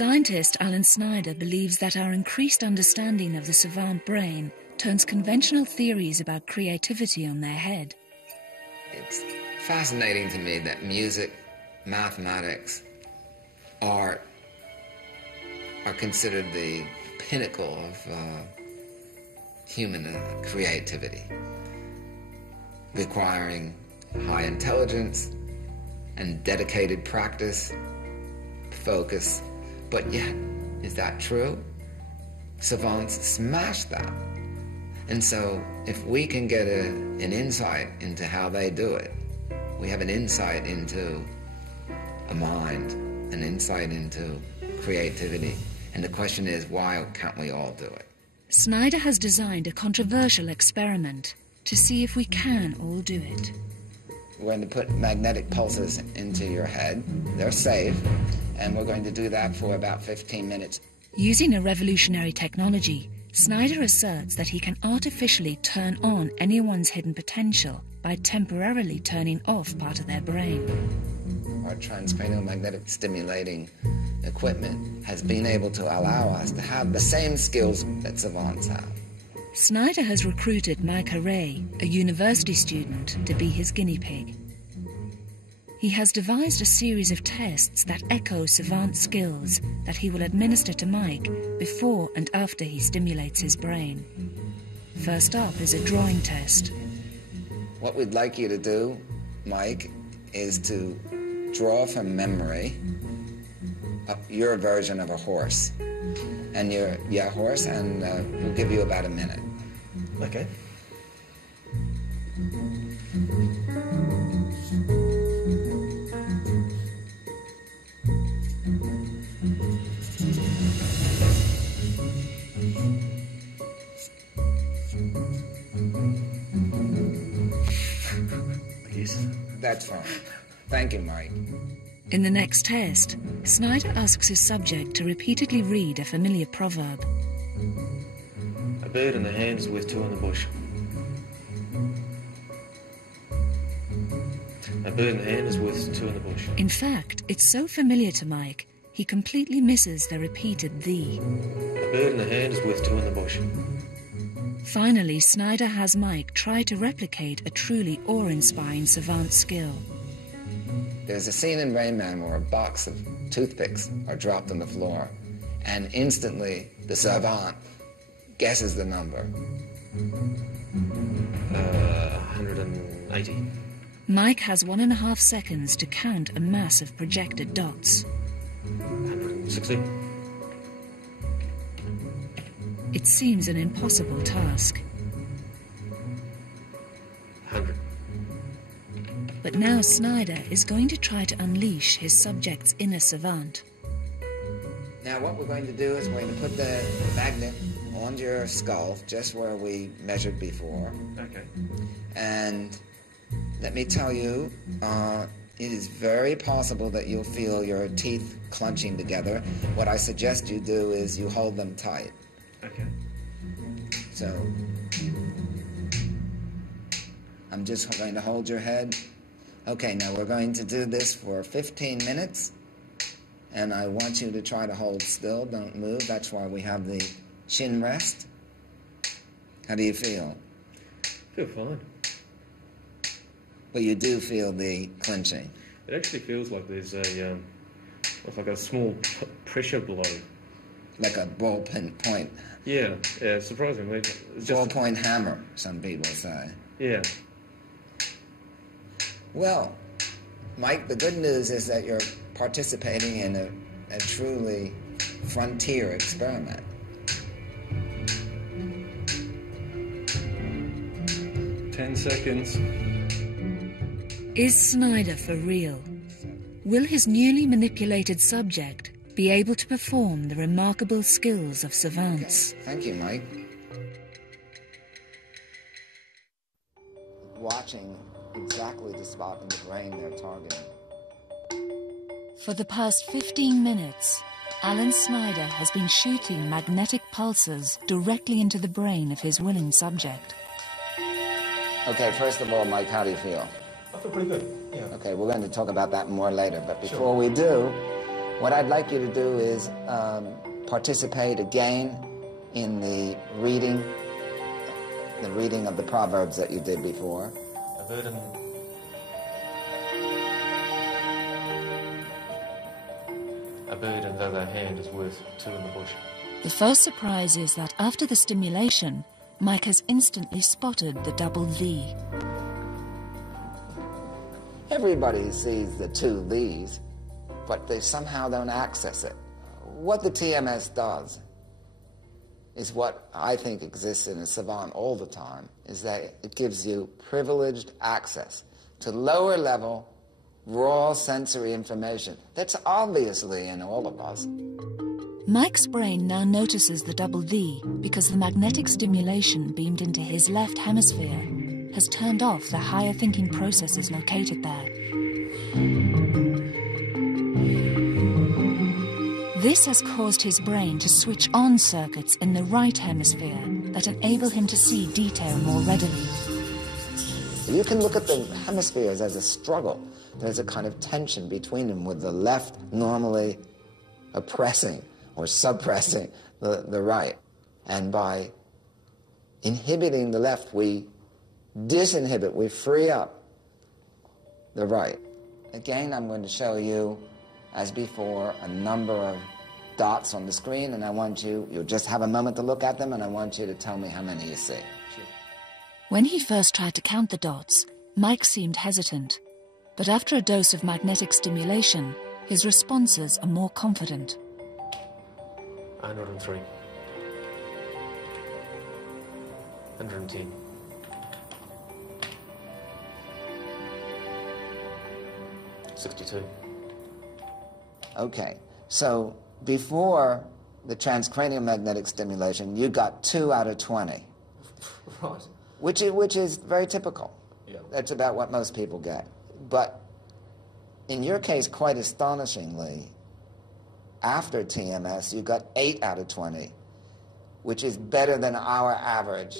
Scientist Alan Snyder believes that our increased understanding of the savant brain turns conventional theories about creativity on their head. It's fascinating to me that music, mathematics, art are considered the pinnacle of human creativity, requiring high intelligence and dedicated practice, focus. But yet, is that true? Savants smash that. And so, if we can get an insight into how they do it, we have an insight into a mind, an insight into creativity. And the question is, why can't we all do it? Snyder has designed a controversial experiment to see if we can all do it. We're going to put magnetic pulses into your head. They're safe, and we're going to do that for about 15 minutes. Using a revolutionary technology, Snyder asserts that he can artificially turn on anyone's hidden potential by temporarily turning off part of their brain. Our transcranial magnetic stimulating equipment has been able to allow us to have the same skills that savants have. Snyder has recruited Mike Harray, a university student, to be his guinea pig. He has devised a series of tests that echo savant skills that he will administer to Mike before and after he stimulates his brain. First up is a drawing test. What we'd like you to do, Mike, is to draw from memory your version of a horse. And horse, and we'll give you about a minute. Okay. Yes. That's fine. Thank you, Mike. In the next test, Snyder asks his subject to repeatedly read a familiar proverb. A bird in the hand is worth two in the bush. A bird in the hand is worth two in the bush. In fact, it's so familiar to Mike, he completely misses the repeated "the." A bird in the hand is worth two in the bush. Finally, Snyder has Mike try to replicate a truly awe-inspiring savant skill. There's a scene in Rain Man where a box of toothpicks are dropped on the floor, and instantly the savant guesses the number. 180. Mike has 1.5 seconds to count a mass of projected dots. 160. It seems an impossible task. 100. But now Snyder is going to try to unleash his subject's inner savant. Now what we're going to do is we're going to put the magnet on your skull, just where we measured before. Okay. And let me tell you, it is very possible that you'll feel your teeth clenching together. What I suggest you do is you hold them tight. Okay. So, I'm just going to hold your head. Okay, now we're going to do this for 15 minutes. And I want you to try to hold still, don't move. That's why we have the chin rest. How do you feel? I feel fine. But you do feel the clenching. It actually feels like there's a, it's like a small pressure blow. Like a ballpoint point. Yeah, surprisingly. It's just Ballpoint hammer, some people say. Yeah. Well, Mike, the good news is that you're participating in a truly frontier experiment. Ten seconds. Is Snyder for real? Will his newly manipulated subject be able to perform the remarkable skills of savants? Okay. Thank you, Mike. Watching exactly the spot in the brain they're targeting. For the past 15 minutes, Alan Snyder has been shooting magnetic pulses directly into the brain of his willing subject. Okay, first of all, Mike, how do you feel? I feel pretty good, yeah. Okay, we're going to talk about that more later, but before we do, What I'd like you to do is participate again in the reading of the proverbs that you did before. A bird in the other hand is worth two in the bush. The first surprise is that after the stimulation, Mike has instantly spotted the double "the." Everybody sees the two "these," but they somehow don't access it. What the TMS does is what I think exists in a savant all the time, is that it gives you privileged access to lower level, raw sensory information that's obviously in all of us. Mike's brain now notices the double "the" because the magnetic stimulation beamed into his left hemisphere has turned off the higher thinking processes located there. This has caused his brain to switch on circuits in the right hemisphere that enable him to see detail more readily. You can look at the hemispheres as a struggle. There's a kind of tension between them, with the left normally oppressing or suppressing the right. And by inhibiting the left, we disinhibit, we free up the right. Again, I'm going to show you, as before, a number of dots on the screen, and I want you'll just have a moment to look at them, and I want you to tell me how many you see. Sure. When he first tried to count the dots, Mike seemed hesitant. But after a dose of magnetic stimulation, his responses are more confident. 103. 110. 62. Okay, so before the transcranial magnetic stimulation, you got 2 out of 20. Right. Which is very typical. Yeah. That's about what most people get. But in your case, quite astonishingly, after TMS, you got 8 out of 20, which is better than our average.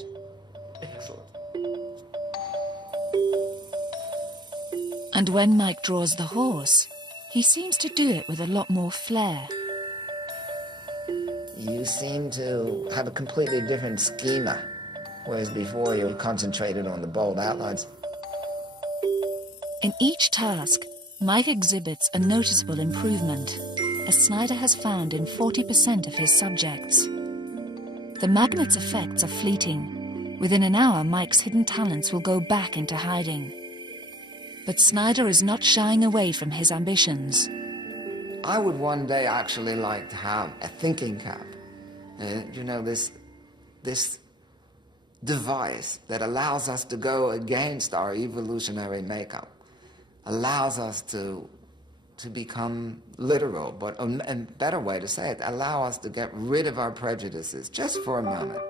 Excellent. And when Mike draws the horse, he seems to do it with a lot more flair. You seem to have a completely different schema, whereas before you concentrated on the bold outlines. In each task, Mike exhibits a noticeable improvement, as Snyder has found in 40% of his subjects. The magnet's effects are fleeting. Within an hour, Mike's hidden talents will go back into hiding. But Snyder is not shying away from his ambitions. I would one day actually like to have a thinking cap. This device that allows us to go against our evolutionary makeup, allows us to become literal, but a better way to say it, allow us to get rid of our prejudices just for a moment.